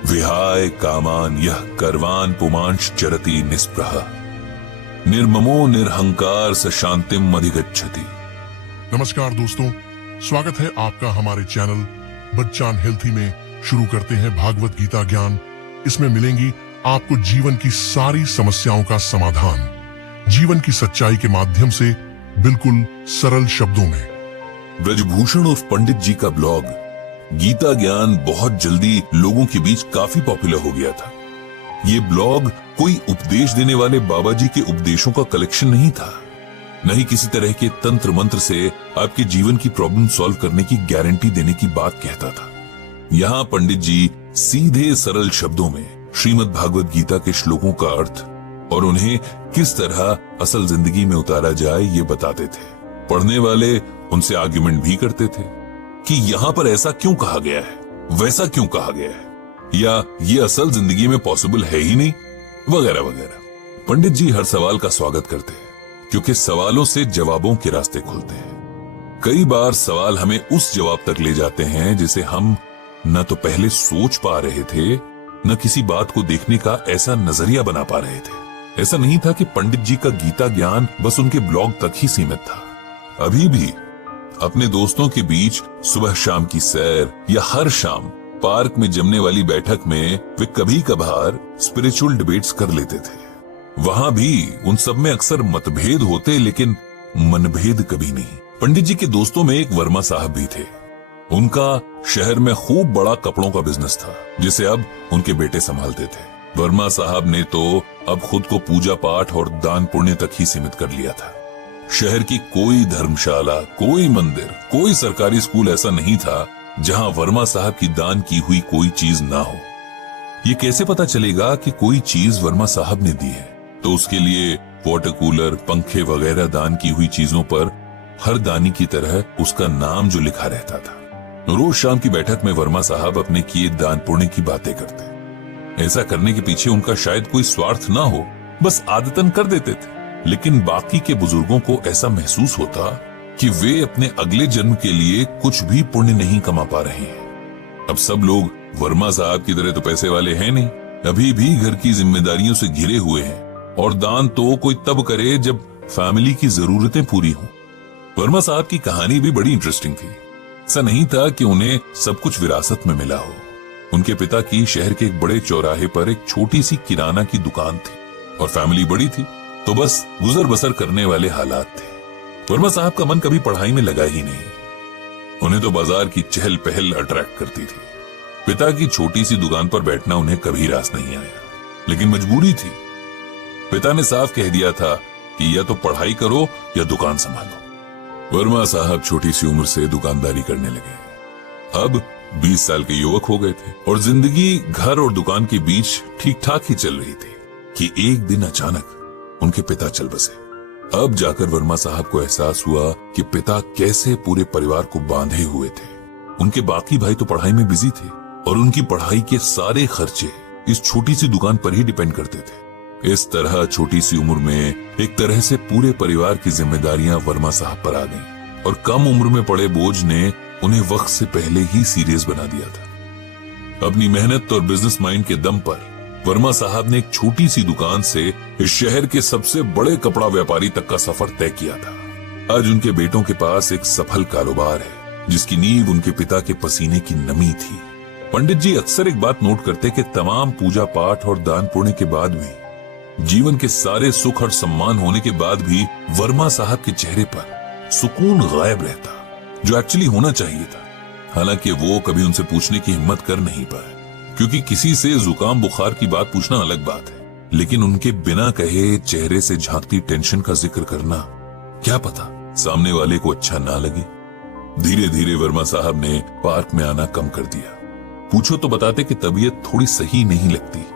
विहाय कामान यह करवान पुमांश चरति निस्पृह निर्ममो निरहंकार स शांतिम अधिगच्छति। नमस्कार दोस्तों, स्वागत है आपका हमारे चैनल बच्चान हेल्थी में। शुरू करते हैं भागवत गीता ज्ञान। इसमें मिलेंगी आपको जीवन की सारी समस्याओं का समाधान, जीवन की सच्चाई के माध्यम से, बिल्कुल सरल शब्दों में। ब्रजभूषण उर्फ पंडित जी का ब्लॉग गीता ज्ञान बहुत जल्दी लोगों के बीच काफी पॉपुलर हो गया था। ये ब्लॉग कोई उपदेश देने वाले बाबा जी के उपदेशों का कलेक्शन नहीं था, न ही किसी तरह के तंत्र मंत्र से आपके जीवन की प्रॉब्लम सॉल्व करने की गारंटी देने की बात कहता था। यहाँ पंडित जी सीधे सरल शब्दों में श्रीमद् भागवत गीता के श्लोकों का अर्थ और उन्हें किस तरह असल जिंदगी में उतारा जाए ये बताते थे। पढ़ने वाले उनसे आर्ग्यूमेंट भी करते थे कि यहाँ पर ऐसा क्यों कहा गया है, वैसा क्यों कहा गया है, या ये असल जिंदगी में पॉसिबल है ही नहीं, वगैरह वगैरह। पंडित जी हर सवाल का स्वागत करते हैं क्योंकि सवालों से जवाबों के रास्ते खुलते हैं। कई बार सवाल हमें उस जवाब तक ले जाते हैं जिसे हम न तो पहले सोच पा रहे थे, न किसी बात को देखने का ऐसा नजरिया बना पा रहे थे। ऐसा नहीं था कि पंडित जी का गीता ज्ञान बस उनके ब्लॉग तक ही सीमित था। अभी भी अपने दोस्तों के बीच सुबह शाम की सैर या हर शाम पार्क में जमने वाली बैठक में वे कभी कभार स्पिरिचुअल डिबेट्स कर लेते थे। वहां भी उन सब में अक्सर मतभेद होते, लेकिन मनभेद कभी नहीं। पंडित जी के दोस्तों में एक वर्मा साहब भी थे। उनका शहर में खूब बड़ा कपड़ों का बिजनेस था जिसे अब उनके बेटे संभालते थे। वर्मा साहब ने तो अब खुद को पूजा पाठ और दान पुण्य तक ही सीमित कर लिया था। शहर की कोई धर्मशाला, कोई मंदिर, कोई सरकारी स्कूल ऐसा नहीं था जहां वर्मा साहब की दान की हुई कोई चीज ना हो। ये कैसे पता चलेगा कि कोई चीज वर्मा साहब ने दी है? तो उसके लिए वाटर कूलर, पंखे वगैरह दान की हुई चीजों पर हर दानी की तरह उसका नाम जो लिखा रहता था। रोज शाम की बैठक में वर्मा साहब अपने किए दान पुण्य की बातें करते। ऐसा करने के पीछे उनका शायद कोई स्वार्थ ना हो, बस आदतन कर देते थे। लेकिन बाकी के बुजुर्गों को ऐसा महसूस होता कि वे अपने अगले जन्म के लिए कुछ भी पुण्य नहीं कमा पा रहे हैं। अब सब लोग वर्मा साहब की तरह तो पैसे वाले हैं नहीं, अभी भी घर की जिम्मेदारियों से घिरे हुए हैं, और दान तो कोई तब करे जब फैमिली की जरूरतें पूरी हों। वर्मा साहब की कहानी भी बड़ी इंटरेस्टिंग थी। ऐसा नहीं था कि उन्हें सब कुछ विरासत में मिला हो। उनके पिता की शहर के एक बड़े चौराहे पर एक छोटी सी किराना की दुकान थी, और फैमिली बड़ी थी तो बस गुजर बसर करने वाले हालात थे। वर्मा साहब का मन कभी पढ़ाई में लगा ही नहीं। उन्हें तो बाजार की चहल पहल अट्रैक्ट करती थी। पिता की छोटी सी दुकान पर बैठना उन्हें कभी रास नहीं आया, लेकिन मजबूरी थी। पिता ने साफ कह दिया था कि या तो पढ़ाई करो या दुकान संभालो। वर्मा साहब छोटी सी उम्र से दुकानदारी करने लगे। अब 20 साल के युवक हो गए थे और जिंदगी घर और दुकान के बीच ठीक ठाक ही चल रही थी कि एक दिन अचानक उनके पिता चल बसे। अब जाकर वर्मा साहब को एहसास हुआ कि पिता कैसे पूरे परिवार को बांधे हुए थे। उनके बाकी भाई तो पढ़ाई में बिजी थे और उनकी पढ़ाई के सारे खर्चे इस छोटी सी दुकान पर ही डिपेंड करते थे। इस तरह छोटी सी उम्र में एक तरह से पूरे परिवार की जिम्मेदारियां वर्मा साहब पर आ गईं, और कम उम्र में पड़े बोझ ने उन्हें वक्त से पहले ही सीरियस बना दिया था। अपनी मेहनत और बिजनेस माइंड के दम पर वर्मा साहब ने एक छोटी सी दुकान से इस शहर के सबसे बड़े कपड़ा व्यापारी तक का सफर तय किया था। आज उनके बेटों के पास एक सफल कारोबार है जिसकी नींव उनके पिता के पसीने की नमी थी। पंडित जी अक्सर एक बात नोट करते कि तमाम पूजा पाठ और दान पुण्य के बाद भी, जीवन के सारे सुख और सम्मान होने के बाद भी वर्मा साहब के चेहरे पर सुकून गायब रहता, जो एक्चुअली होना चाहिए था। हालांकि वो कभी उनसे पूछने की हिम्मत कर नहीं पाए, क्योंकि किसी से जुकाम बुखार की बात पूछना अलग बात है, लेकिन उनके बिना कहे चेहरे से झांकती टेंशन का जिक्र करना, क्या पता सामने वाले को अच्छा ना लगे। धीरे धीरे वर्मा साहब ने पार्क में आना कम कर दिया। पूछो तो बताते कि तबीयत थोड़ी सही नहीं लगती,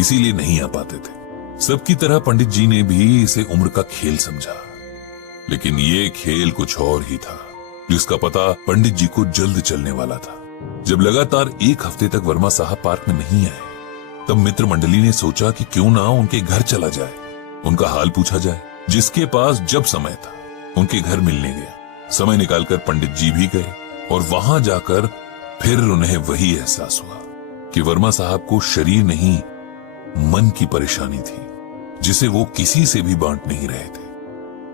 इसीलिए नहीं आ पाते थे। सबकी तरह पंडित जी ने भी इसे उम्र का खेल समझा, लेकिन ये खेल कुछ और ही था, जिसका पता पंडित जी को जल्द चलने वाला था। जब लगातार एक हफ्ते तक वर्मा साहब पार्क में नहीं आए, तब मित्र मंडली ने सोचा कि क्यों ना उनके घर चला जाए, उनका हाल पूछा जाए। जिसके पास जब समय था उनके घर मिलने गया। समय निकालकर पंडित जी भी गए, और वहां जाकर फिर उन्हें वही एहसास हुआ। कि वर्मा साहब को शरीर नहीं, मन की परेशानी थी, जिसे वो किसी से भी बांट नहीं रहे थे।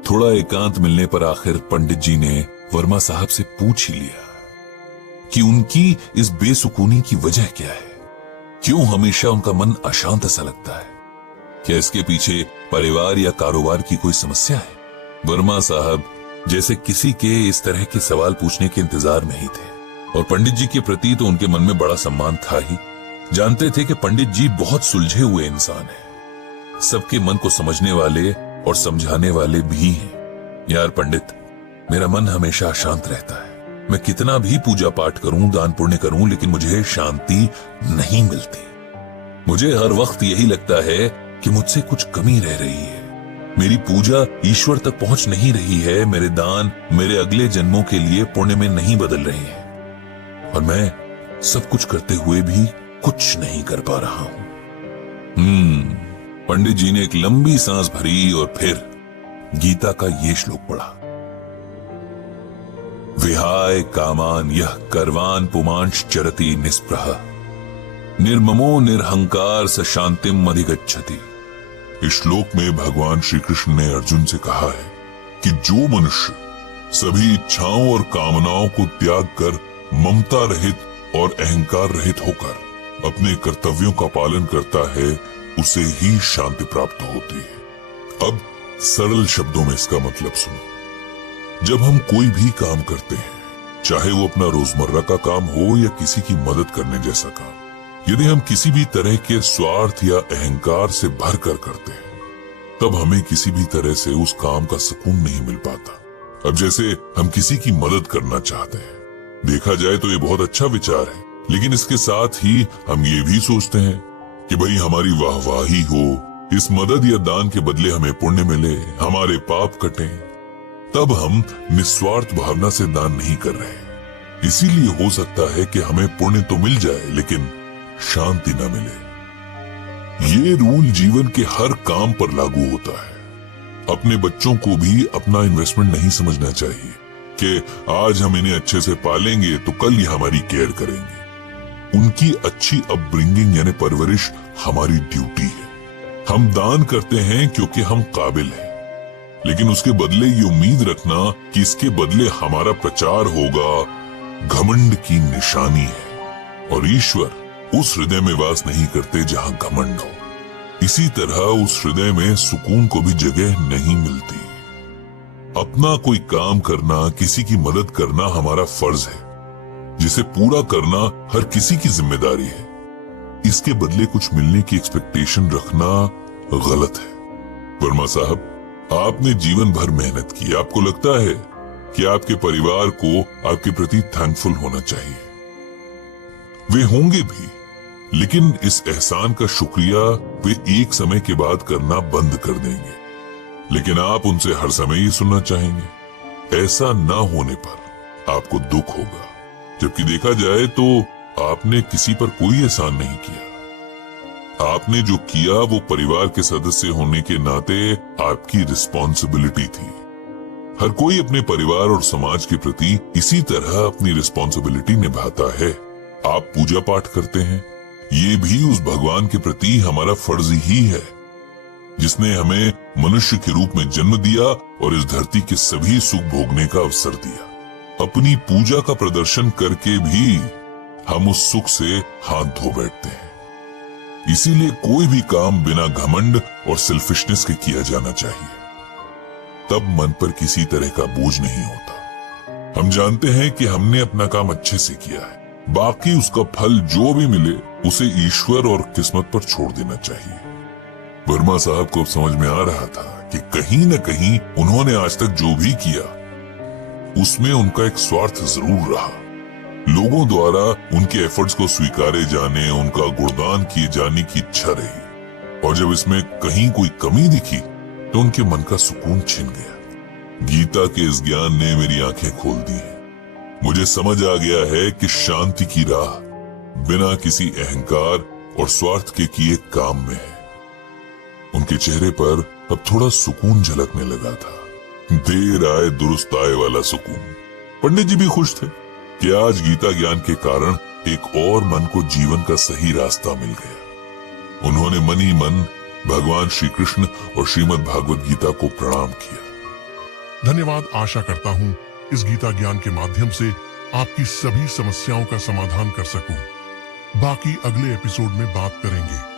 थोड़ा एकांत मिलने पर आखिर पंडित जी ने वर्मा साहब से पूछ ही लिया कि उनकी इस बेसुकूनी की वजह क्या है, क्यों हमेशा उनका मन अशांत सा लगता है, क्या इसके पीछे परिवार या कारोबार की कोई समस्या है। वर्मा साहब जैसे किसी के इस तरह के सवाल पूछने के इंतजार में ही थे, और पंडित जी के प्रति तो उनके मन में बड़ा सम्मान था ही। जानते थे कि पंडित जी बहुत सुलझे हुए इंसान हैं, सबके मन को समझने वाले और समझाने वाले भी हैं। यार पंडित, मेरा मन हमेशा अशांत रहता है, मैं कितना भी पूजा पाठ करूं, दान पुण्य करूं, लेकिन मुझे शांति नहीं मिलती। मुझे हर वक्त यही लगता है कि मुझसे कुछ कमी रह रही है, मेरी पूजा ईश्वर तक पहुंच नहीं रही है, मेरे दान मेरे अगले जन्मों के लिए पुण्य में नहीं बदल रहे हैं, और मैं सब कुछ करते हुए भी कुछ नहीं कर पा रहा हूं। पंडित जी ने एक लंबी सांस भरी और फिर गीता का ये श्लोक पढ़ा। विहाय कामान यह कर्वान पुमांश चरति निस्पृह निर्ममो निर्हंकार स शांतिम अधिगच्छति। इस श्लोक में भगवान श्री कृष्ण ने अर्जुन से कहा है कि जो मनुष्य सभी इच्छाओं और कामनाओं को त्याग कर ममता रहित और अहंकार रहित होकर अपने कर्तव्यों का पालन करता है, उसे ही शांति प्राप्त होती है। अब सरल शब्दों में इसका मतलब सुनो। जब हम कोई भी काम करते हैं, चाहे वो अपना रोजमर्रा का काम हो या किसी की मदद करने जैसा काम, यदि हम किसी भी तरह के स्वार्थ या अहंकार से भर कर करते हैं, तब हमें किसी भी तरह से उस काम का सुकून नहीं मिल पाता। अब जैसे हम किसी की मदद करना चाहते हैं, देखा जाए तो ये बहुत अच्छा विचार है, लेकिन इसके साथ ही हम ये भी सोचते हैं कि भाई हमारी वाहवाही हो, इस मदद या दान के बदले हमें पुण्य मिले, हमारे पाप कटें, तब हम निस्वार्थ भावना से दान नहीं कर रहे। इसीलिए हो सकता है कि हमें पुण्य तो मिल जाए, लेकिन शांति न मिले। ये रूल जीवन के हर काम पर लागू होता है। अपने बच्चों को भी अपना इन्वेस्टमेंट नहीं समझना चाहिए कि आज हम इन्हें अच्छे से पालेंगे तो कल ये हमारी केयर करेंगे। उनकी अच्छी अपब्रिंगिंग यानी परवरिश हमारी ड्यूटी है। हम दान करते हैं क्योंकि हम काबिल हैं, लेकिन उसके बदले ये उम्मीद रखना कि इसके बदले हमारा प्रचार होगा, घमंड की निशानी है। और ईश्वर उस हृदय में वास नहीं करते जहां घमंड हो। इसी तरह उस हृदय में सुकून को भी जगह नहीं मिलती। अपना कोई काम करना, किसी की मदद करना हमारा फर्ज है, जिसे पूरा करना हर किसी की जिम्मेदारी है। इसके बदले कुछ मिलने की एक्सपेक्टेशन रखना गलत है। वर्मा साहब, आपने जीवन भर मेहनत की, आपको लगता है कि आपके परिवार को आपके प्रति थैंकफुल होना चाहिए। वे होंगे भी, लेकिन इस एहसान का शुक्रिया वे एक समय के बाद करना बंद कर देंगे। लेकिन आप उनसे हर समय ये सुनना चाहेंगे। ऐसा ना होने पर आपको दुख होगा, जबकि देखा जाए तो आपने किसी पर कोई एहसान नहीं किया। आपने जो किया वो परिवार के सदस्य होने के नाते आपकी रिस्पॉन्सिबिलिटी थी। हर कोई अपने परिवार और समाज के प्रति इसी तरह अपनी रिस्पॉन्सिबिलिटी निभाता है। आप पूजा पाठ करते हैं, ये भी उस भगवान के प्रति हमारा फर्ज ही है, जिसने हमें मनुष्य के रूप में जन्म दिया और इस धरती के सभी सुख भोगने का अवसर दिया। अपनी पूजा का प्रदर्शन करके भी हम उस सुख से हाथ धो बैठते हैं। इसीलिए कोई भी काम बिना घमंड और सेल्फिशनेस के किया जाना चाहिए, तब मन पर किसी तरह का बोझ नहीं होता। हम जानते हैं कि हमने अपना काम अच्छे से किया है, बाकी उसका फल जो भी मिले उसे ईश्वर और किस्मत पर छोड़ देना चाहिए। वर्मा साहब को अब समझ में आ रहा था कि कहीं न कहीं उन्होंने आज तक जो भी किया उसमें उनका एक स्वार्थ जरूर रहा। लोगों द्वारा उनके एफर्ट्स को स्वीकारे जाने, उनका गुणगान किए जाने की इच्छा रही, और जब इसमें कहीं कोई कमी दिखी तो उनके मन का सुकून छिन गया। गीता के इस ज्ञान ने मेरी आंखें खोल दी। मुझे समझ आ गया है कि शांति की राह बिना किसी अहंकार और स्वार्थ के किए काम में है। उनके चेहरे पर अब थोड़ा सुकून झलकने लगा था, देर आए दुरुस्त आए वाला सुकून। पंडित जी भी खुश थे कि आज गीता ज्ञान के कारण एक और मन को जीवन का सही रास्ता मिल गया। उन्होंने मन ही मन भगवान श्री कृष्ण और श्रीमद् भागवत गीता को प्रणाम किया। धन्यवाद। आशा करता हूँ इस गीता ज्ञान के माध्यम से आपकी सभी समस्याओं का समाधान कर सकूं। बाकी अगले एपिसोड में बात करेंगे।